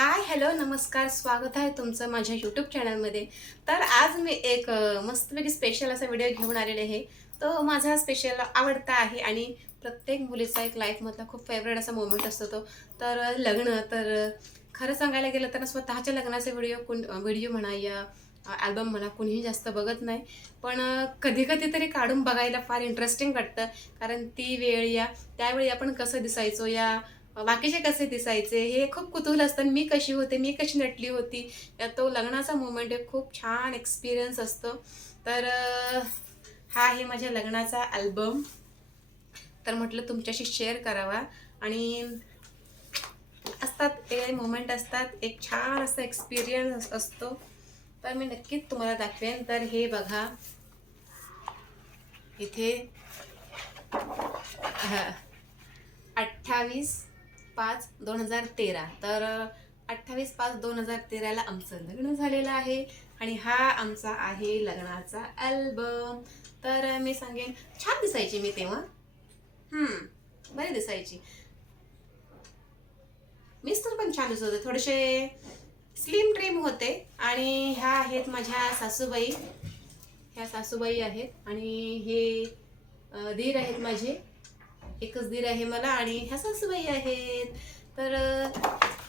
Hi hello नमस्कार स्वागत आहे तुमचं माझ्या यूट्यूब चॅनलमध्ये तर आज मी एक मस्तपैकी स्पेशल असा व्हिडिओ घेऊन आलेले आहे. तो माझा स्पेशल आवडता आहे आणि प्रत्येक मुलीचा एक लाईफमधला खूप फेवरेट असा मोमेंट असतो तो. तर लग्न तर खरं सांगायला गेलं तर स्वतःच्या लग्नाचे व्हिडिओ कोण व्हिडिओ म्हणा या ॲल्बम म्हणा कुणीही जास्त बघत नाही. पण कधी कधी तरी काढून बघायला फार इंटरेस्टिंग वाटतं. कारण ती वेळ या त्यावेळी आपण कसं दिसायचो या बाकीचे कसे दिसायचे? हे खूप कुतूहल असतं. मी कशी होते? मी कशी नटली होती? तो लग्नाचा मुमेंट एक खूप छान एक्सपिरियन्स असतो. तर हा आहे माझ्या लग्नाचा अल्बम तर म्हटलं तुमच्याशी शेअर करावा. आणि असतात ते मोमेंट असतात. एक छान असा एक्सपिरियन्स असतो. तर मी नक्कीच तुम्हाला दाखवेन. तर हे बघा. इथे अठ्ठावीस पाच दोन हजार तेरा. तर अठ्ठावीस पाच दोन हजार तेराला आमचं लग्न झालेलं आहे आणि हा आमचा आहे लग्नाचा अल्बम तर मी सांगेन छान दिसायची मी तेव्हा. बरी दिसायची. मिस्टर पण छान दिसत होते. थोडेसे स्लिम ट्रिम होते आणि ह्या आहेत माझ्या सासूबाई. ह्या सासूबाई आहेत आणि हे धीर दीर आहेत माझे. एकच दीर आहे मला आणि ह्या सासूबाई आहेत. तर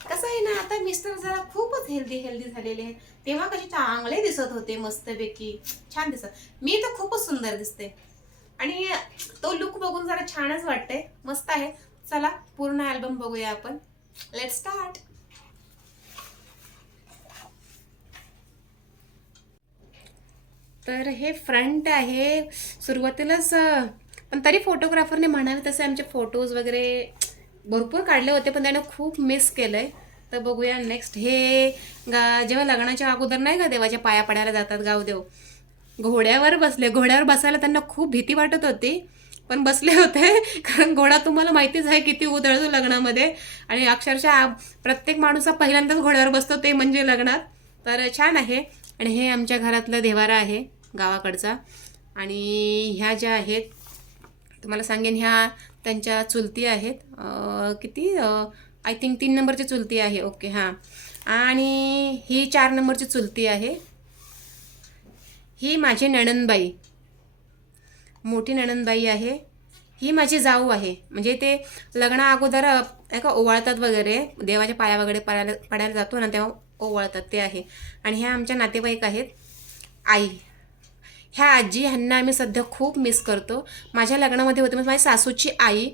कसं आहे ना आता मिस्टर जरा खूपच हेल्दी हेल्दी झालेले आहेत. तेव्हा कसे चांगले दिसत होते मस्तपैकी. छान दिसत. मी तर खूपच सुंदर दिसते. आणि तो लुक बघून जरा छानच वाटते मस्त आहे. चला पूर्ण अल्बम बघूया आपण. लेट स्टार्ट तर हे फ्रंट आहे. सुरुवातीलाच पण तरी फोटोग्राफरने म्हणावे तसे आमचे फोटोज वगैरे भरपूर काढले होते पण त्यानं खूप मिस केलंय. तर बघूया नेक्स्ट हे गा जेव्हा लग्नाच्या अगोदर नाही का देवाच्या पाया पडायला जातात गावदेव? घोड्यावर बसले. घोड्यावर बसायला त्यांना खूप भीती वाटत होती पण बसले होते. कारण घोडा तुम्हाला माहितीच आहे किती उधळतो लग्नामध्ये. आणि अक्षरशः प्रत्येक माणूस हा पहिल्यांदाच घोड्यावर बसतो ते म्हणजे लग्नात. तर छान आहे. आणि हे आमच्या घरातलं देवारा आहे गावाकडचा. आणि ह्या ज्या आहेत तुम्हाला सांगेन ह्या त्यांच्या चुलती आहेत. किती? आय थिंक तीन नंबरची चुलती आहे. ओके हां. आणि ही चार नंबरची चुलती आहे. ही माझी नणंदबाई. मोठी नणंदबाई आहे. ही माझी जाऊ आहे. म्हणजे ते लग्ना अगोदर का ओवाळतात वगैरे देवाच्या पाया वगैरे पडायला पडायला जातो ना तेव्हा ओवाळतात ते आहे. आणि ह्या आमच्या नातेवाईक आहेत. आई. ह्या आजी ह्यांना आम्ही सध्या खूप मिस करतो. माझ्या लग्नामध्ये होते म्हणजे माझ्या सासूची आई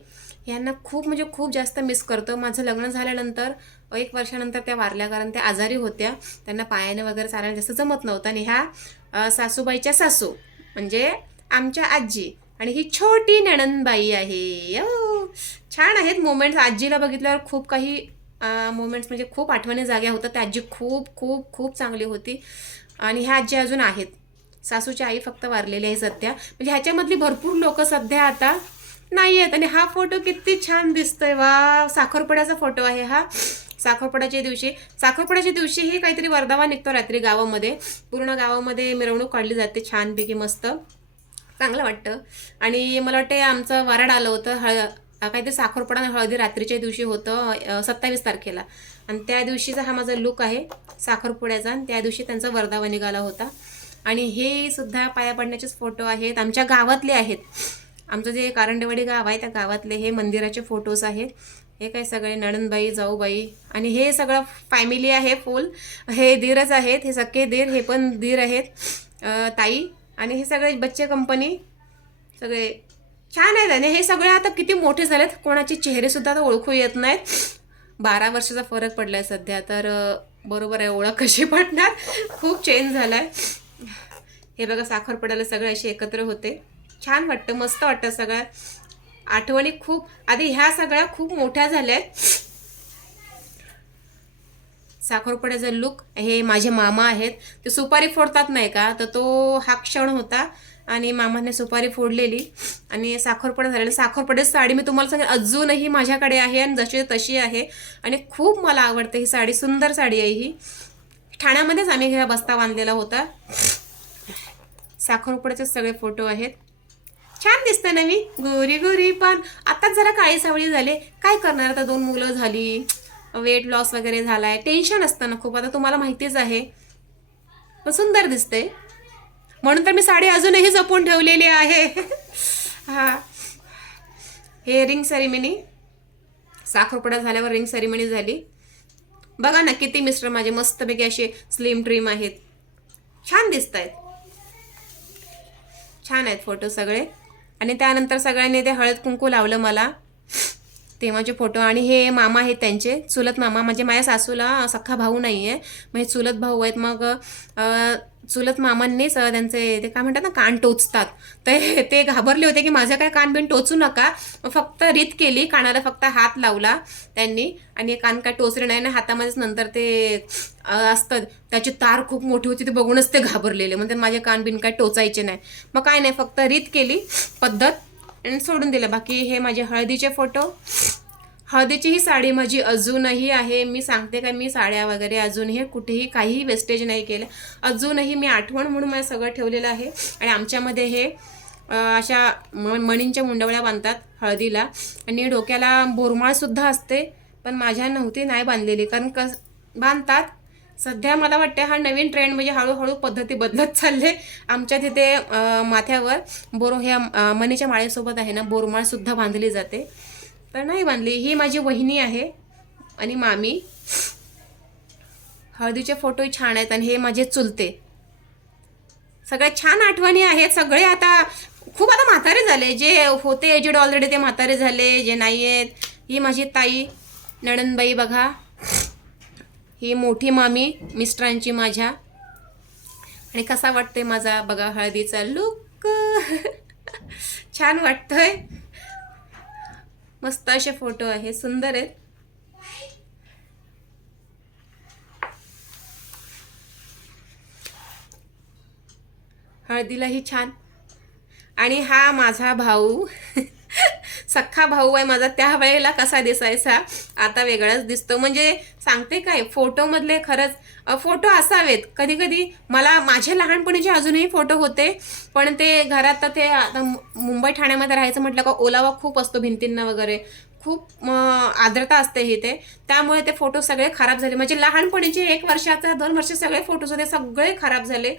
ह्यांना खूप म्हणजे खूप जास्त मिस करतो. माझं लग्न झाल्यानंतर एक वर्षानंतर त्या वारल्या कारण त्या आजारी होत्या. त्यांना पायाने वगैरे चालायला जास्त जमत नव्हतं. आणि ह्या सासूबाईच्या सासू म्हणजे आमच्या आजी आणि ही छोटी नणनबाई आहे. छान आहेत मोमेंट्स आजीला बघितल्यावर खूप काही मोमेंट्स म्हणजे खूप आठवणी जाग्या होतात. त्या आजी खूप खूप खूप चांगली होती. आणि ह्या आजी अजून आहेत. सासूची आई फक्त वारलेली आहे सध्या. म्हणजे ह्याच्यामधली भरपूर लोक सध्या आता नाही आहेत आणि हा फोटो किती छान दिसतोय. वा साखरपुड्याचा फोटो आहे हा. साखरपुड्याच्या दिवशी. साखरपुड्याच्या दिवशी हे काहीतरी वर्धावा निघतो रात्री गावामध्ये. पूर्ण गावामध्ये मिरवणूक काढली जाते छानपैकी मस्त. चांगलं वाटतं. आणि मला वाटतं आमचं वराड आलं होतं. हळ काहीतरी साखरपुडा आणि हळदी रात्रीच्या दिवशी होतं सत्तावीस तारखेला. आणि त्या दिवशीचा हा माझा लुक आहे साखरपुड्याचा. आणि त्या दिवशी त्यांचा वर्धावा निघाला होता. आणि हे सुद्धा पाया पडण्याचेच फोटो आहेत. आमच्या गावातले आहेत. आमचं जे कारंडेवाडी गाव आहे त्या गावातले हे मंदिराचे फोटोज आहेत. हे काय सगळे नणंदबाई जाऊबाई आणि हे सगळं फॅमिली आहे फुल हे दीरच आहेत हे सख्खे दीर हे पण धीर आहेत. ताई आणि हे सगळे बच्चे कंपनी सगळे छान आहेत आणि हे सगळे आता किती मोठे झालेत कोणाचे चेहरेसुद्धा आता ओळखू येत नाहीत. बारा वर्षाचा फरक पडला आहे सध्या तर बरोबर आहे ओळख कशी पडणार? खूप चेंज झाला आहे हे बघा साखरपड्याला सगळे असे एकत्र होते. छान वाटतं मस्त वाटतं सगळं. आठवणी खूप आधी ह्या सगळ्या खूप मोठ्या झाल्यात. साखरपुड्याचा लुक हे माझे मामा आहेत. ते सुपारी फोडतात नाही का? तर तो हा क्षण होता आणि मामाने सुपारी फोडलेली. आणि साखरपुडा झालेला. साखरपुड्याची साडी मी तुम्हाला सांगेन अजूनही माझ्याकडे आहे आणि जशी तशी आहे. आणि खूप मला आवडते ही साडी सुंदर साडी आहे ही. ठाण्यामध्येच आम्ही ह्या बस्ता बांधलेला होता. साखरपुड्याचे सगळे फोटो आहेत. छान दिसतं ना मी? गोरी गोरी पण आताच जरा काळी सावळी झाले. काय करणार आता? दोन मुलं झाली. वेट लॉस वगैरे झाला आहे टेन्शन असतं ना खूप. आता तुम्हाला माहितीच आहे. पण सुंदर दिसते म्हणून तर मी साडी अजूनही जपून ठेवलेली आहे. हा. हे रिंग सेरेमनी साखरपुडा झाल्यावर रिंग सेरेमनी झाली. बघा ना किती मिस्टर माझे मस्तपैकी असे स्लिम ट्रीम आहेत. छान दिसत आहेत छान आहेत फोटो सगळे. आणि त्यानंतर सगळ्यांनी ते हळद कुंकू लावलं मला. तेव्हाचे फोटो आणि हे मामा आहेत त्यांचे चुलत मामा. म्हणजे माझ्या सासूला सख्खा भाऊ नाही आहे मग हे चुलत भाऊ आहेत. मग चुलत मामांनीच त्यांचे ते काय म्हणतात ना कान टोचतात. तर ते घाबरले होते की माझं काय कान बिन टोचू नका. मग फक्त रीत केली कानाला फक्त हात लावला त्यांनी. आणि कान काय टोचले नाही ना हातामध्येच नंतर ते असतात असतं. त्याची तार खूप मोठी होती ते बघूनच ते घाबरलेले. म्हणजे माझे कान बिन काय टोचायचे नाही. मग काय नाही फक्त रीत केली पद्धत आणि सोडून दिलं. बाकी हे माझे हळदीचे फोटो हळदीची ही साडी माझी अजूनही आहे. मी सांगते का मी साड्या वगैरे अजूनही कुठेही काहीही वेस्टेज नाही केलं अजूनही मी आठवण म्हणून मला सगळं ठेवलेलं आहे. आणि आमच्यामध्ये हे अशा म मणींच्या मुंडवळ्या बांधतात हळदीला. आणि डोक्याला बोरमाळसुद्धा असते पण माझ्या नव्हती नाही बांधलेली. कारण कस बांधतात. सध्या मला वाटते हा नवीन ट्रेंड म्हणजे हळूहळू पद्धती बदलत चालले. आमच्या तिथे माथ्यावर बोरो ह्या मणीच्या मनीच्या माळेसोबत आहे ना बोरमाळसुद्धा बांधली जाते. तर नाही बांधली. ही माझी वहिनी आहे आणि मामी. हळदीचे फोटोही छान आहेत आणि हे माझे चुलते. सगळ्या छान आठवणी आहेत. सगळे आता खूप आता म्हातारे झाले. जे होते एजेड ऑलरेडी ते म्हातारे झाले जे नाही आहेत. ही माझी ताई नणंदबाई बघा. ही मोठी मामी मिस्टरांची माझ्या. आणि कसा वाटतोय माझा? बघा हळदीचा लुक छान वाटतोय. मस्त असे फोटो आहे सुंदर आहेत. हळदीलाही छान. आणि हा माझा भाऊ. सख्खा भाऊ आहे माझा त्या वेळेला कसा दिसायचा? आता वेगळाच दिसतो. म्हणजे सांगते काय फोटोमधले खरंच फोटो असावेत. कधी कधी मला माझ्या लहानपणीचे अजूनही फोटो होते. पण ते घरात तर ते आता मु- मुंबई ठाण्यामध्ये राहायचं म्हटलं का ओलावा खूप असतो भिंतींना वगैरे. खूप आर्द्रता असते हे ते. त्यामुळे ते फोटो सगळे खराब झाले. म्हणजे लहानपणीचे एक वर्षाचा दोन वर्ष सगळे फोटोज होते सगळे खराब झाले.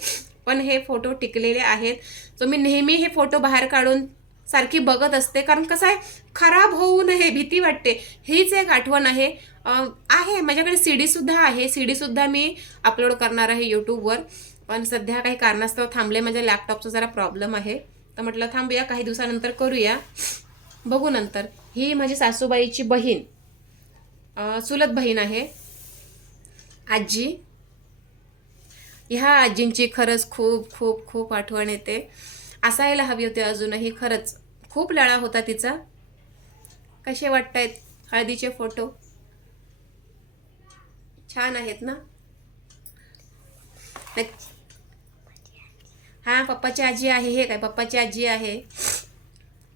पण हे फोटो टिकलेले आहेत. सो मी नेहमी हे फोटो बाहेर काढून सारखी बघत असते. कारण कसं आहे खराब होऊ नये भीती वाटते. हीच एक आठवण आहे. आहे माझ्याकडे सी डीसुद्धा आहे. सी डीसुद्धा मी अपलोड करणार आहे यूट्यूबवर पण सध्या काही कारणास्तव थांबले. माझ्या लॅपटॉपचा जरा प्रॉब्लेम आहे. तर म्हटलं थांबूया काही दिवसानंतर करूया. बघू नंतर. ही माझी सासूबाईची बहीण. चुलत बहीण आहे. आजी. ह्या आजींची खरंच खूप खूप खूप आठवण येते. असायला हवी होती अजूनही. खरंच खूप लळा होता तिचा. कसे वाटतायत हळदीचे फोटो? छान आहेत ना? हा पप्पाची आजी आहे. हे काय पप्पाची आजी आहे.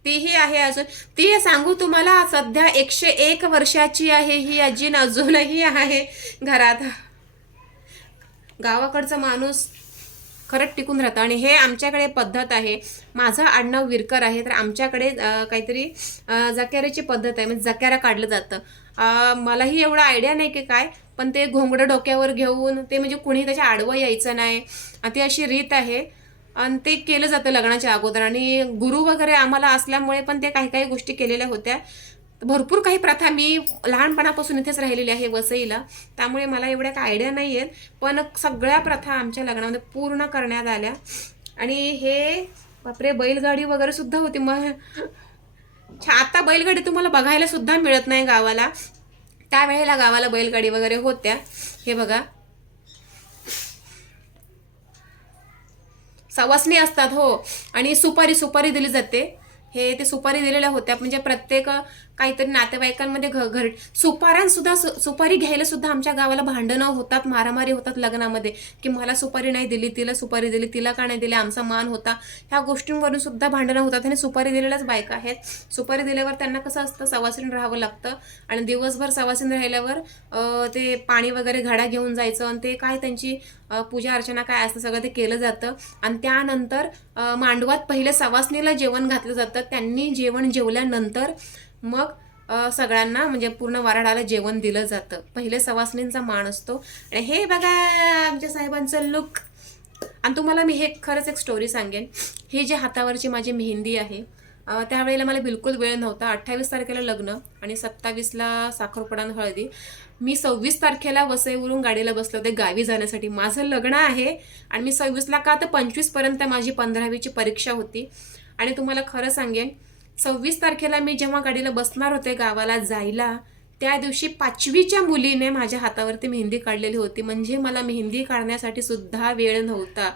तीही आहे अजून. ती सांगू तुम्हाला सध्या एकशे एक वर्षाची आहे ही आजी अजूनही आहे घरात. गावाकडचा माणूस खरंच टिकून राहतं. आणि हे आमच्याकडे पद्धत आहे. माझं आडनाव विरकर आहे तर आमच्याकडे काहीतरी जक्याऱ्याची पद्धत आहे. म्हणजे जक्यारा काढलं जातं. मलाही एवढा आयडिया नाही की काय पण ते घोंगडं डोक्यावर घेऊन ते म्हणजे कुणी त्याच्या आडवं यायचं नाही. अं, ती अशी रीत आहे. आणि ते केलं जातं लग्नाच्या अगोदर. आणि गुरु वगैरे आम्हाला असल्यामुळे पण ते काही काही गोष्टी केलेल्या होत्या. भरपूर काही प्रथा मी लहानपणापासून इथेच राहिलेली आहे वसईला. त्यामुळे मला एवढ्या काय आयडिया नाही आहेत पण सगळ्या प्रथा आमच्या लग्नामध्ये पूर्ण करण्यात आल्या. आणि हे बापरे बैलगाडी वगैरे सुद्धा होती. मग छा- आता बैलगाडी तुम्हाला बघायला सुद्धा मिळत नाही गावाला. त्यावेळेला गावाला बैलगाडी वगैरे होत्या. हे बघा. सवासणी असतात हो. आणि सुपारी सुपारी दिली जाते. हे ते सुपारी दिलेल्या होत्या. म्हणजे प्रत्येक काहीतरी नातेवाईकांमध्ये घ घर सुपाऱ्यांसुद्धा सु- सुपारी घ्यायला सुद्धा आमच्या गावाला भांडणं होतात मारामारी होतात लग्नामध्ये की मला सुपारी नाही दिली तिला सुपारी दिली तिला का नाही दिली आमचा मान होता. ह्या गोष्टींवरून सुद्धा भांडणं होतात आणि सुपारी दिलेल्याच बायका आहेत. सुपारी दिल्यावर त्यांना कसं असतं सवासीन राहावं लागतं आणि दिवसभर सवासीन राहिल्यावर ते पाणी वगैरे घडा घेऊन जायचं आणि ते काय त्यांची पूजा अर्चना काय असतं सगळं ते केलं जातं. आणि त्यानंतर मांडवात पहिलं सवासणीला जेवण घातलं जातं. त्यांनी जेवण जेवल्यानंतर मग सगळ्यांना म्हणजे पूर्ण वराडाला जेवण दिलं जातं. पहिले सवासणींचा मान असतो. आणि हे बघा आमच्या साहेबांचं लुक आणि तुम्हाला मी हे खरंच एक स्टोरी सांगेन. ही जी हातावरची माझी मेहंदी आहे त्यावेळेला मला बिलकुल वेळ नव्हता. अठ्ठावीस तारखेला लग्न आणि सत्तावीसला साखरपडान हळदी. मी सव्वीस तारखेला वसईवरून गाडीला बसले होते गावी जाण्यासाठी. माझं लग्न आहे आणि मी सव्वीसला का तर पंचवीसपर्यंत माझी पंधरावीची परीक्षा होती. आणि तुम्हाला खरं सांगेन सव्वीस तारखेला मी जेव्हा गाडीला बसणार होते गावाला जायला त्या दिवशी पाचवीच्या मुलीने माझ्या हातावरती मेहंदी काढलेली होती. म्हणजे मला मेहंदी काढण्यासाठी सुद्धा वेळ नव्हता.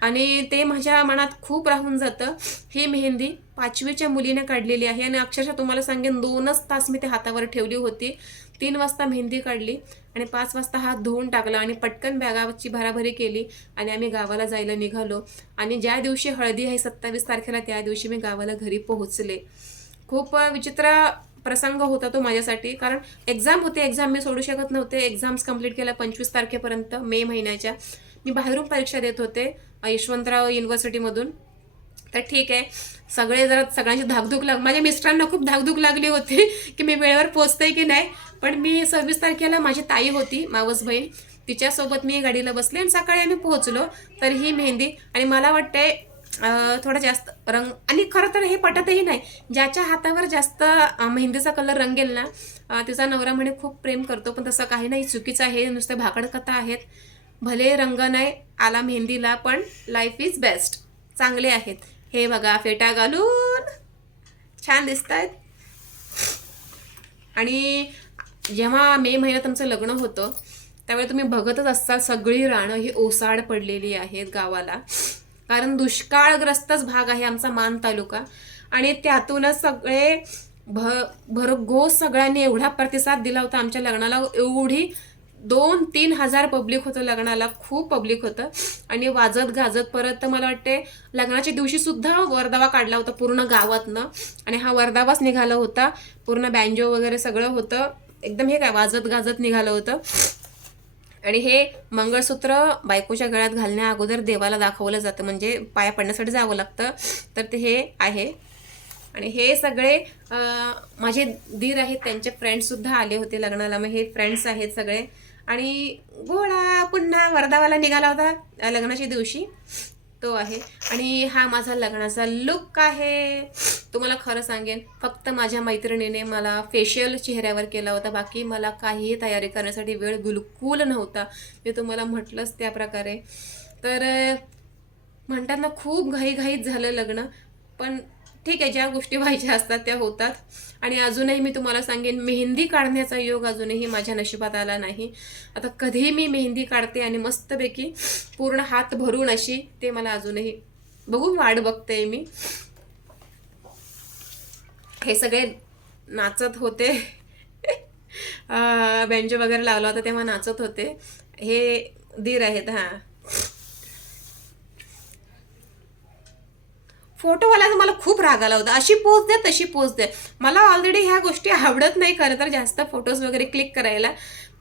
आणि ते माझ्या मनात खूप राहून जातं. ही मेहंदी पाचवीच्या मुलीने काढलेली आहे. आणि अक्षरशः तुम्हाला सांगेन दोनच तास मी ते हातावर ठेवली होती. तीन वाजता मेहंदी काढली. आणि पाच वाजता हात धुवून टाकला आणि पटकन बॅगाची भराभरी केली आणि आम्ही गावाला जायला निघालो. आणि ज्या दिवशी हळदी आहे सत्तावीस तारखेला त्या दिवशी मी गावाला घरी पोहोचले. खूप विचित्र प्रसंग होता तो माझ्यासाठी. कारण एक्झाम होते एक्झाम मी सोडू शकत नव्हते. एक्झाम्स कंप्लीट केल्या पंचवीस तारखेपर्यंत मे महिन्याच्या. मी बाहेरून परीक्षा देत होते यशवंतराव युनिव्हर्सिटीमधून तर ठीक आहे. सगळे जरा सगळ्यांची धाकधूक लाग माझ्या मिस्टरांना खूप धाकधूक लागली होती की मी वेळेवर पोचते की नाही. पण मी सव्वीस तारखेला माझी ताई होती मावस बहीण. तिच्यासोबत मी गाडीला बसले आणि सकाळी आम्ही पोहोचलो. तर ही मेहंदी. आणि मला वाटते थोडा जास्त रंग आणि खरं तर हे पटतही नाही. ज्याच्या हातावर जास्त मेहंदीचा कलर रंगेल ना तिचा नवरा म्हणे खूप प्रेम करतो पण तसं काही नाही. चुकीचं आहे. नुसतं भाकड कथा आहेत. भले रंग नाही आला मेहंदीला पण लाईफ इज बेस्ट चांगले आहेत. हे बघा फेटा घालून छान दिसत आहेत आणि जेव्हा मे महिन्यात आमचं लग्न होतं त्यावेळी तुम्ही बघतच असाल सगळी राणं ही ओसाड पडलेली आहेत गावाला. कारण दुष्काळग्रस्तच भाग आहे आमचा मान तालुका. आणि त्यातूनच सगळे भ भरघोस सगळ्यांनी एवढा प्रतिसाद दिला होता आमच्या लग्नाला. एवढी दोन तीन हजार पब्लिक होतं लग्नाला खूप पब्लिक होतं. आणि वाजत गाजत परत तर मला वाटते लग्नाच्या दिवशी सुद्धा वरदावा काढला होता पूर्ण गावातनं. आणि हा वर्दावाच निघाला होता. पूर्ण बँजो वगैरे सगळं होतं. एकदम हे काय वाजत गाजत निघालं होतं. आणि हे मंगळसूत्र बायकोच्या गळ्यात घालण्या अगोदर देवाला दाखवलं जातं. म्हणजे पाया पडण्यासाठी जावं लागतं. तर ते हे आहे. आणि हे सगळे माझे दीर आहेत. त्यांचे फ्रेंड्ससुद्धा आले होते लग्नाला. मग हे फ्रेंड्स आहेत सगळे. आणि गोळा पुन्हा वर्धावाला निघाला होता लग्नाच्या दिवशी. तो आहे. आणि हा माझा लग्नाचा लुक आहे. तुम्हाला खरं सांगेन फक्त माझ्या मैत्रिणीने मला फेशियल चेहऱ्यावर केला होता. बाकी मला काहीही तयारी करण्यासाठी वेळ बिलकुल नव्हता. मी तुम्हाला म्हटलंच त्या प्रकारे. तर म्हणतात ना खूप घाईघाईत झालं लग्न. पण ठीक आहे ज्या गोष्टी व्हायच्या असतात त्या होतात. आणि अजूनही मी तुम्हाला सांगेन मेहंदी काढण्याचा योग अजूनही माझ्या नशिबात आला नाही. आता कधी मी मेहंदी काढते आणि मस्तपैकी पूर्ण हात भरून अशी ते मला अजूनही बघून वाट बघते मी. हे सगळे नाचत होते. बेंजो वगैरे लावला होता तेव्हा नाचत होते. हे दीर आहेत हां. फोटोवाल्याचा मला खूप राग आला होता. अशी पोच दे तशी पोच दे. मला ऑलरेडी ह्या गोष्टी आवडत नाही खरं तर जास्त फोटोज वगैरे क्लिक करायला.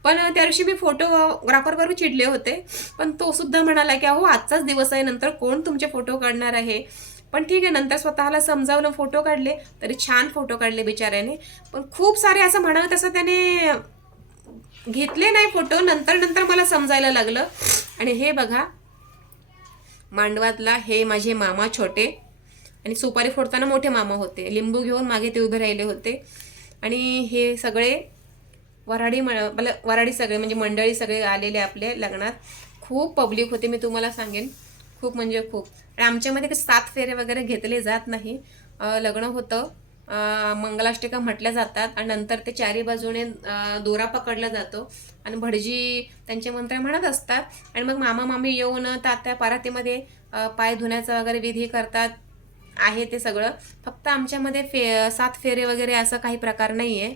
पण त्या दिवशी मी फोटोग्राफरवर चिडले होते. पण तो सुद्धा म्हणाला की अहो आजचाच दिवस आहे. नंतर कोण तुमचे फोटो काढणार आहे? पण ठीक आहे नंतर स्वतःला समजावलं फोटो काढले. तरी छान फोटो काढले बिचाऱ्याने. पण खूप सारे असं म्हणावं तसं त्याने घेतले नाही फोटो नंतर नंतर मला समजायला लागलं. आणि हे बघा मांडवातला हे माझे मामा छोटे आणि सुपारी फोडताना मोठे मामा होते. लिंबू घेऊन मागे ते उभे राहिले होते. आणि हे सगळे वराडी म मला वराडी सगळे म्हणजे मंडळी सगळे आलेले आपले लग्नात. खूप पब्लिक होते मी तुम्हाला सांगेन. खूप म्हणजे खूप. आणि आमच्यामध्ये कसं सात फेरे वगैरे घेतले जात नाही. लग्न होतं. मंगलाष्टिका म्हटल्या जातात आणि नंतर ते चारी बाजूने दोरा पकडला जातो. आणि भटजी त्यांचे मंत्र म्हणत असतात. आणि मग मामा मामी येऊन तात्या पारातीमध्ये पाय धुण्याचा वगैरे विधी करतात. आहे ते सगळं. फक्त आमच्यामध्ये फे सात फेरे वगैरे असं काही प्रकार नाही आहे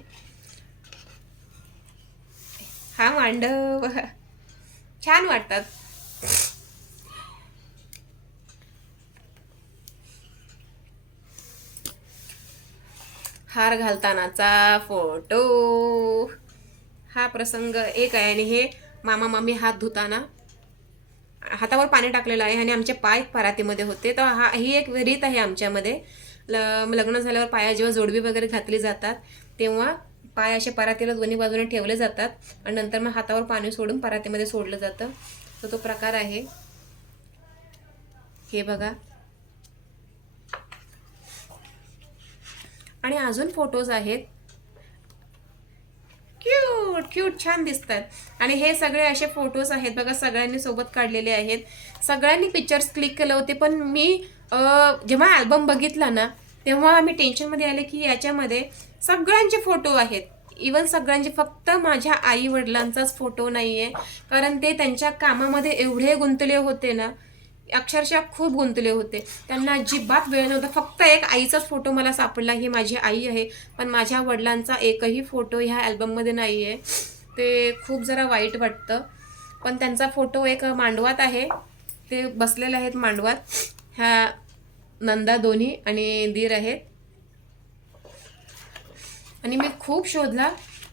हा मांडव. छान वाटतात. हार घालतानाचा फोटो. हा प्रसंग एक आहे आणि हे मामा मामी हात धुताना हातावर पाणी टाकलेलं आहे आणि आमचे पाय परातीमध्ये होते. तर हा ही एक रीत आहे आमच्यामध्ये. ल लग्न झाल्यावर पाया जेव्हा जोडवी वगैरे घातली जातात तेव्हा पाय असे परातीला दोन्ही बाजूने ठेवले जातात आणि नंतर मग हातावर पाणी सोडून परातीमध्ये सोडलं जातं. तर तो प्रकार आहे. हे बघा. आणि अजून फोटोज आहेत. क्यूट क्यूट छान दिसतात. आणि हे सगळे असे फोटोज आहेत. बघा सगळ्यांनी सोबत काढलेले आहेत. सगळ्यांनी पिक्चर्स क्लिक केले होते पण मी जेव्हा अल्बम बघितला ना तेव्हा मी टेन्शनमध्ये आले की याच्यामध्ये सगळ्यांचे फोटो आहेत. इवन सगळ्यांचे फक्त माझ्या आई वडिलांचाच फोटो नाही आहे कारण ते त्यांच्या कामामध्ये एवढे गुंतले होते ना अक्षरशः खूप गुंतले होते. त्यांना अजिबात वेळ नव्हता. फक्त एक आईचाच फोटो मला सापडला. ही माझी आई आहे. पण माझ्या वडिलांचा एकही फोटो ह्या अल्बममध्ये नाही आहे ते खूप जरा वाईट वाटतं. पण त्यांचा फोटो एक मांडवात आहे. ते बसलेले आहेत मांडवात. ह्या नंदा दोन्ही आणि दीर आहेत. आणि मी खूप शोधला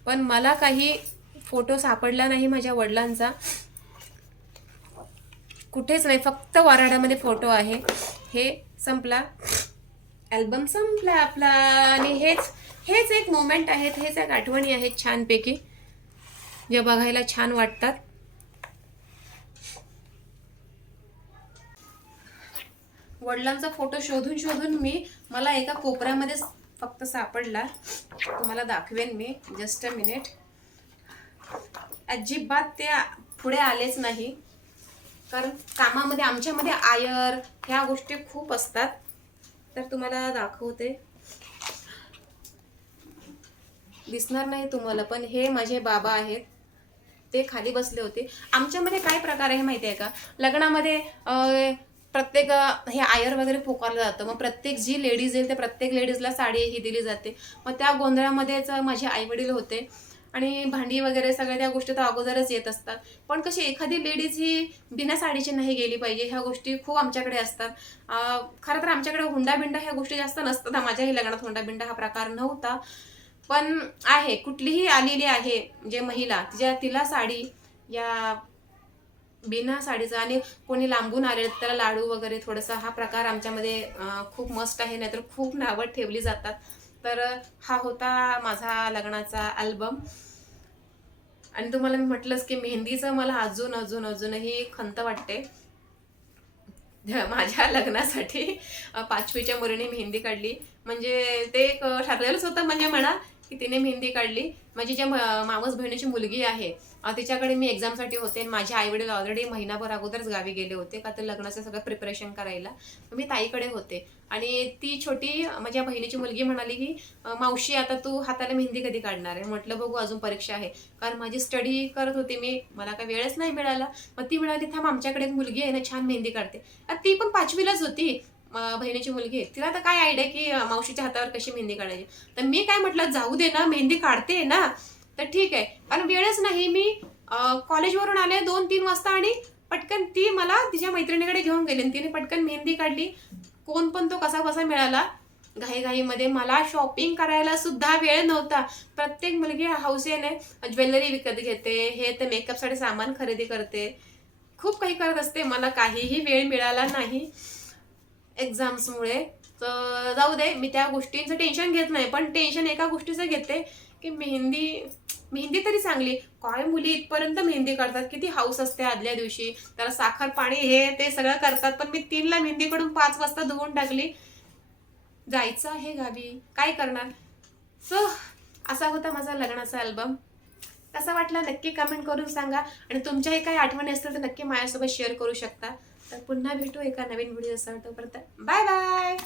पण मला काही फोटो सापडला नाही माझ्या वडिलांचा. कुठेच नाही फक्त वऱ्हाडामध्ये फोटो आहे. हे संपला. अल्बम संपला आपला. आणि हेच हेच एक मोमेंट आहेत हेच एक आठवणी आहेत छानपैकी ज्या बघायला छान वाटतात. वडिलांचा फोटो शोधून शोधून मी मला एका कोपऱ्यामध्ये फक्त सापडला. तुम्हाला दाखवेन मी जस्ट अ मिनिट अजिबात ते पुढे आलेच नाही. कारण कामामध्ये आमच्यामध्ये आयर ह्या गोष्टी खूप असतात. तर तुम्हाला दाखवते. दिसणार नाही तुम्हाला पण हे माझे बाबा आहेत. ते खाली बसले होते. आमच्यामध्ये काय प्रकार आहे माहिती आहे का? लग्नामध्ये प्रत्येक हे आयर वगैरे फोकारलं जातं. मग प्रत्येक जी लेडीज येईल त्या प्रत्येक लेडीजला साडी ही दिली जाते. मग त्या गोंधळामध्येच माझे आईवडील होते. आणि भांडी वगैरे सगळ्या त्या गोष्टी तर अगोदरच येत असतात. पण कशी एखादी लेडीज ही बिना साडीची नाही गेली पाहिजे ह्या गोष्टी खूप आमच्याकडे असतात. खरं तर आमच्याकडे हुंडा बिंडा ह्या गोष्टी जास्त नसतात. माझ्याही लग्नात हुंडा बिंडा हा प्रकार नव्हता. पण आहे कुठलीही आलेली आहे जे महिला तिच्या तिला साडी या बिना साडीचा आणि कोणी लांबून आले त्याला लाडू वगैरे थोडासा हा प्रकार आमच्यामध्ये खूप मस्त आहे नाहीतर खूप नावं ठेवली जातात. तर हा होता माझा लग्नाचा अल्बम आणि तुम्हाला मी म्हटलंच की मेहंदीचं मला अजून अजून अजूनही खंत वाटते. माझ्या लग्नासाठी पाचवीच्या मुलीने मेहंदी काढली. म्हणजे ते एक ठरलेलंच होतं म्हणजे म्हणा की तिने मेहंदी काढली. माझी ज्या मावस बहिणीची मुलगी आहे तिच्याकडे मी एक्झामसाठी होते आणि माझे आईवडील ऑलरेडी महिनाभर अगोदरच गावी गेले होते का तर लग्नाचं सगळं प्रिपरेशन करायला. मी ताईकडे होते. आणि ती छोटी माझ्या बहिणीची मुलगी म्हणाली की मावशी आता तू हाताला मेहंदी कधी काढणार आहे? म्हटलं बघू अजून परीक्षा आहे. कारण माझी स्टडी करत होती मी. मला काही वेळच नाही मिळाला. मग ती म्हणाली थांब आमच्याकडे एक मुलगी आहे ना छान मेहंदी काढते. ती पण पाचवीलाच होती बहिणीची मुलगी. आहे. तिला तर काय आयडिया की मावशीच्या हातावर कशी मेहंदी काढायची? तर मी काय म्हटलं जाऊ दे ना मेहंदी काढते ना. तर ठीक आहे. कारण वेळच नाही. मी कॉलेजवरून आले दोन तीन वाजता आणि पटकन ती मला तिच्या मैत्रिणीकडे घेऊन गेली आणि तिने पटकन मेहंदी काढली. कोण पण तो कसा कसा मिळाला. घाईघाईमध्ये मला शॉपिंग करायला सुद्धा वेळ नव्हता. प्रत्येक मुलगी हौसेने ज्वेलरी विकत घेते हे ते मेकअपसाठी सामान खरेदी करते. खूप काही करत असते. मला काहीही वेळ मिळाला नाही एक्झाम्समुळे तर जाऊ दे. मी त्या गोष्टींचं टेन्शन घेत नाही. पण टेन्शन एका गोष्टीचं घेते. की मेहंदी मेहंदी तरी चांगली काय मुली इथपर्यंत मेहंदी करतात किती हाऊस असते आदल्या दिवशी. त्याला साखर पाणी हे ते सगळं करतात. पण मी तीनला मेहंदी कडून पाच वाजता धुवून टाकली. जायचं आहे गावी. काय करणार? सो असा होता माझा लग्नाचा अल्बम कसा वाटला? नक्की कमेंट करून सांगा. आणि तुमच्याही काही आठवणी असतील तर नक्की माझ्यासोबत शेअर करू शकता. तर पुन्हा भेटू एका नवीन व्हिडिओ तोपर्यंत बाय बाय